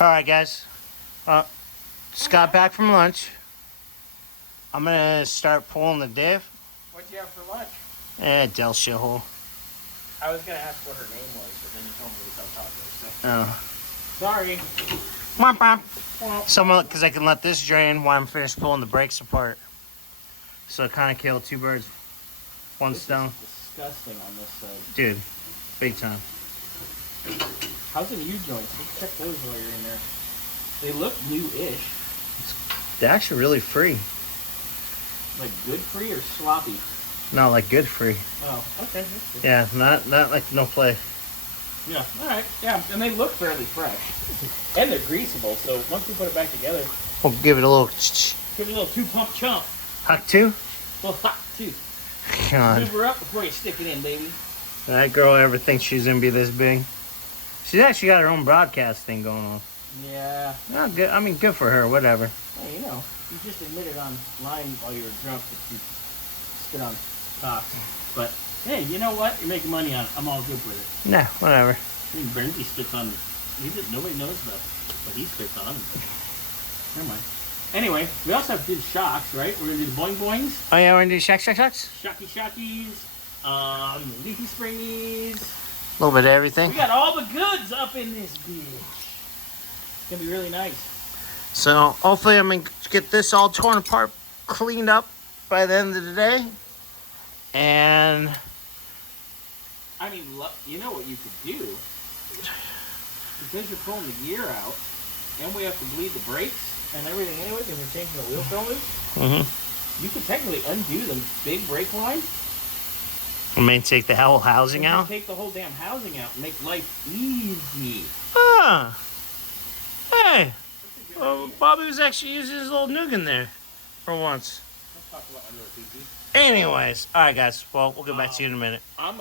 Alright guys, just got back from lunch. I'm gonna start pulling the diff. What'd you have for lunch? Del shithole. I was gonna ask what her name was, but then you told me it was tacos. So. Oh. Sorry. Womp womp. Someone, because I can let this drain while I'm finished pulling the brakes apart. So I kind of killed two birds, one stone. Disgusting on this side. Dude, big time. How's the U joints? Let's check those while you're in there. They look new-ish. They're actually really free. Like good free or sloppy? No, like good free. Oh, okay. That's good. Yeah, not like no play. Yeah, alright. Yeah, and they look fairly fresh. And they're greasable, so once we put it back together, We'll give it a little give it a little two-pump chump. hot too. A little hot, too. God, Move her up before you stick it in, baby. that girl ever thinks she's gonna be this big? She's actually got her own broadcast thing going on. Yeah. Oh, good. I mean, good for her. Whatever. Hey, you know, you just admitted online while you were drunk that you spit on cocks. But, hey, you know what? You're making money on it. I'm all good with it. Nah, whatever. I think Bernsey spits on... Nobody knows about what he spits on. Never mind. Anyway, we also have to do the shocks, right? We're going to do the boing boings. Oh yeah, we're gonna do shocks. Shocky shockies. Leafy springies. A little bit of everything. We got all the goods up in this bitch. It's going to be really nice. So hopefully I'm gonna get this all torn apart, cleaned up by the end of the day. And I mean, you know what you could do? Because you're pulling the gear out, and we have to bleed the brakes and everything anyway, because we're changing the wheel filters, you could technically undo the big brake line. I mean, take the whole housing out. Take the whole damn housing out and make life easy. Ah, hey, well, Bobby was actually using his little noggin there for once. Let's talk about under a PP. Anyways, all right, guys. Well, we'll get back to you in a minute.